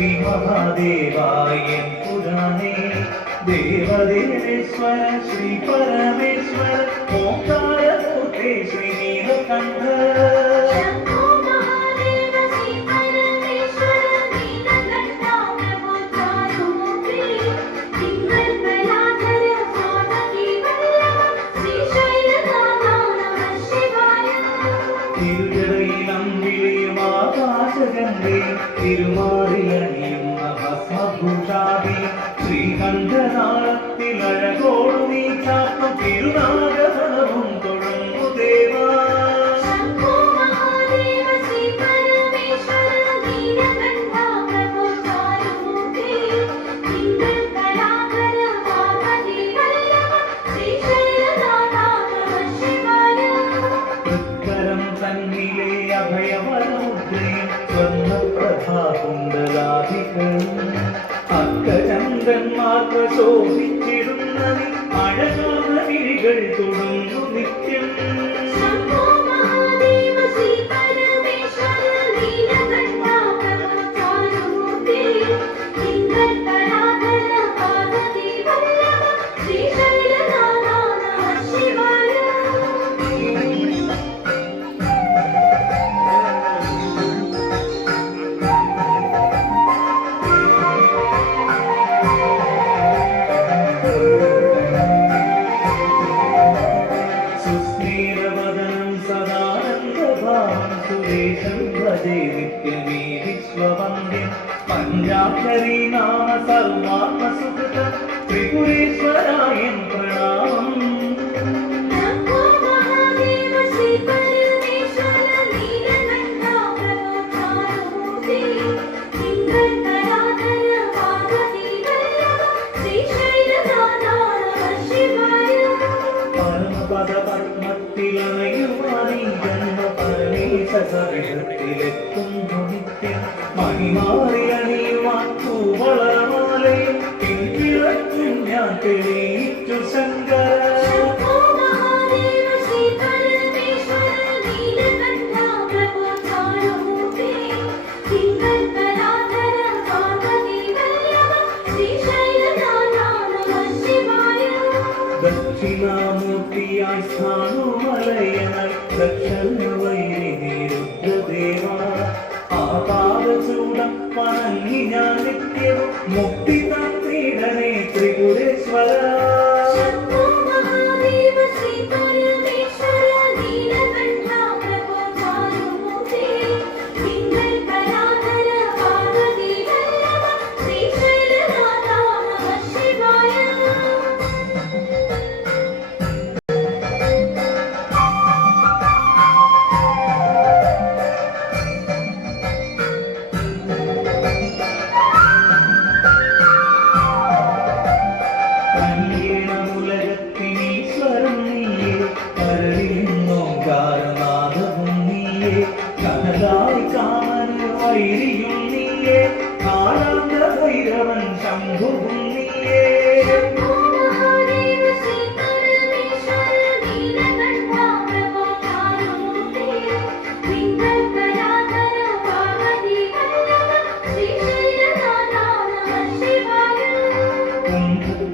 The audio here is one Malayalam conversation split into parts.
ശ്രീ മഹാദേവായ പുരാണേ. ദേവദേവേശ്വര ശ്രീ പരമേശ്വര ഓംകാരമൂർത്തി ശ്രീ നീലകണ്ഠ. हरि नाम सर्वात्मसुकृत त्रिपुरेश्वरायन्त्र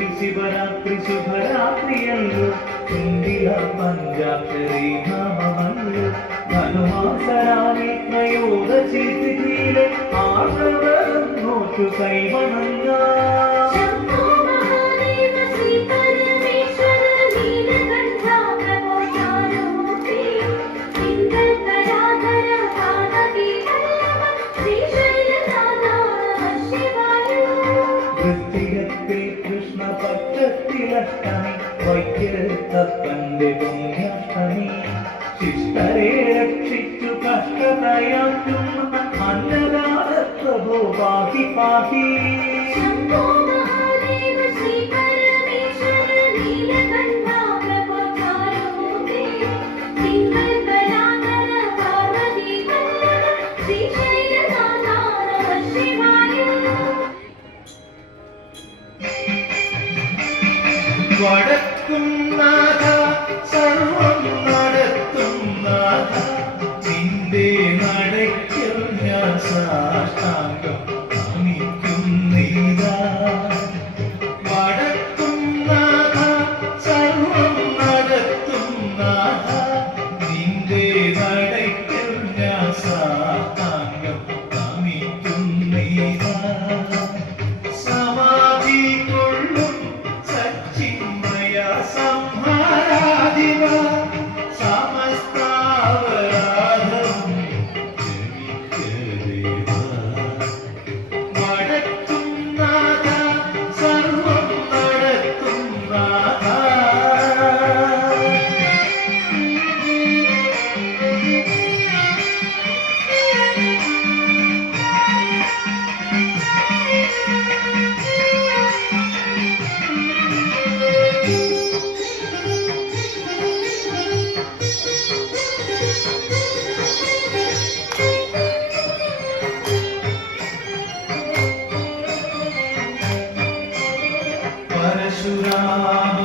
ശിവരാത്രി ശിവരാത്രി ശുഭരാത്രിയല്ലു ഇന്ദിര പഞ്ചാക്ഷരി നാമമല്ലു ധനുമാസരാമേത്രയോദശി തിഥിയിലെ ആർദ്രവരം നോറ്റു കൈവണങ്ങാ. പുണ്യഷ്ടമി വൈക്കിരുത്തപ്പന്റെ പുണ്യഷ്ടമി ശിഷ്ടരെ രക്ഷിച്ചു കഷ്ടതയാറ്റും അന്നദാന പ്രഭു പാഹി പാഹി परशुराम